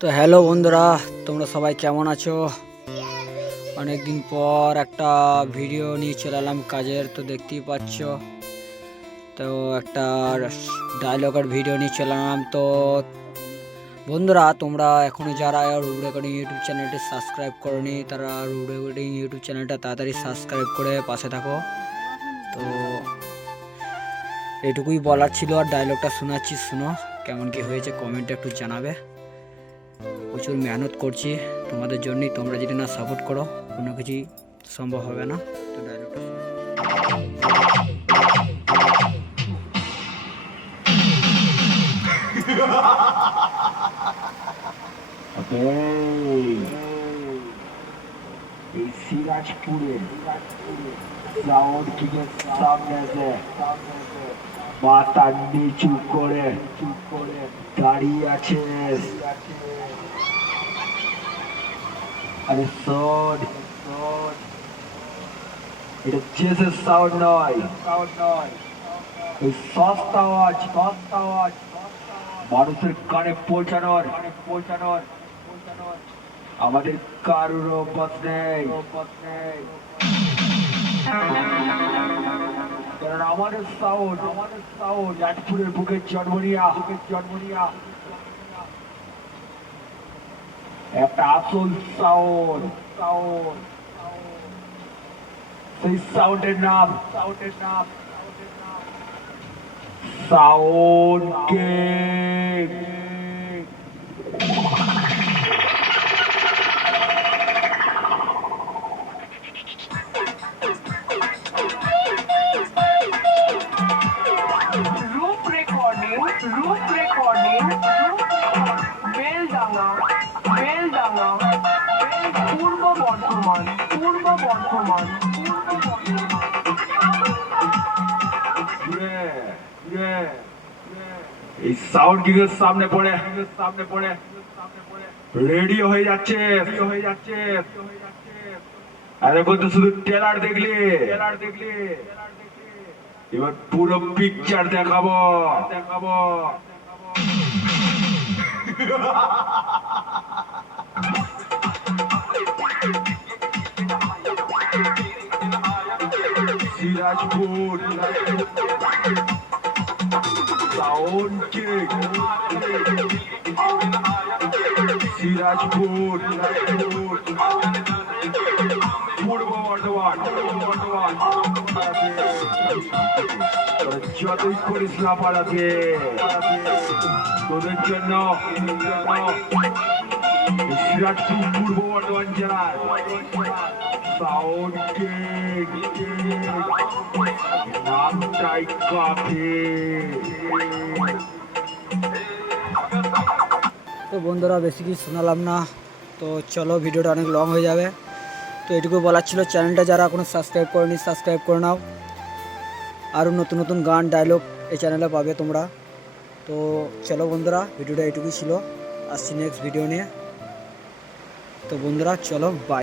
তো হ্যালো বন্ধুরা, তোমরা সবাই কেমন আছো? অনেকদিন পর একটা ভিডিও নিয়ে চলে এলাম কাজের। তো দেখতেই পাচ্ছ, তো একটা ডায়লগের ভিডিও নিয়ে চলে এলাম। তো বন্ধুরা, তোমরা এখনো যারা রুড রেকর্ডিং ইউটিউব চ্যানেলটি সাবস্ক্রাইব করোনি, তারা রুড রেকর্ডিং ইউটিউব চ্যানেলটা তাড়াতাড়ি সাবস্ক্রাইব করে পাশে থাকো। তো এটুকুই বলার ছিল, আর ডায়লগটা শোনাচ্ছি, শুনো কেমন কি হয়েছে কমেন্টে একটু জানাবে। প্রচুর মেহনত করছি তোমাদের জন্যই, তোমরা যদি না সাপোর্ট করো কোনো কিছুই সম্ভব হবে না। তো ডায়লগটা এই সিরাজপুরে সাউন্ড কিংয়ের সামনে মাথা নিচু করে দাঁড়িয়ে আছে। আরে শোন, এটা চেসের সাউন্ড নয়, এই সস্তা আওয়াজ মানুষের কানে পৌঁছানোর আমাদের কারোর অভ্যাস নেই। কারণ আমাদের সাউন্ড রাজপুরের বুকের জন্মনিয়া একটা আসল সাউন্ড। সেই সাউন্ডের নাম sound king. Roof recording, Beldanga, পূর্ব বর্ধমান। এই সাউন্ড কিংয়ের সামনে পড়ে রেডি হয়ে যাচ্ছে। আর এখন তো শুধু ট্রেলার দেখলি, এবার পুরো পিকচার দেখাবো। সিরাজপুর সাউন্ড কিং, সিরাজপুর পূর্ব বর্ধমান। যতই করিস না পালাতে, তোদের জন্য সিরাজপুর পূর্ব বর্ধমান জেলার সাউন্ড কিং নামটাই কাফি। তো বন্ধুরা, বেশি কিছু শোনালাম না, তো চলো ভিডিওটা অনেক লং হয়ে যাবে। তো এটুকু বলার ছিল, চ্যানেলটা যারা এখনো সাবস্ক্রাইব করেনি সাবস্ক্রাইব করে নাও। আরও নতুন গান ডায়লগ এই চ্যানেলে পাবে তোমরা। তো চলো বন্ধুরা, ভিডিওটা এটুকুই ছিল, আসছি নেক্সট ভিডিও নিয়ে। তো বন্ধুরা চলো, বাই।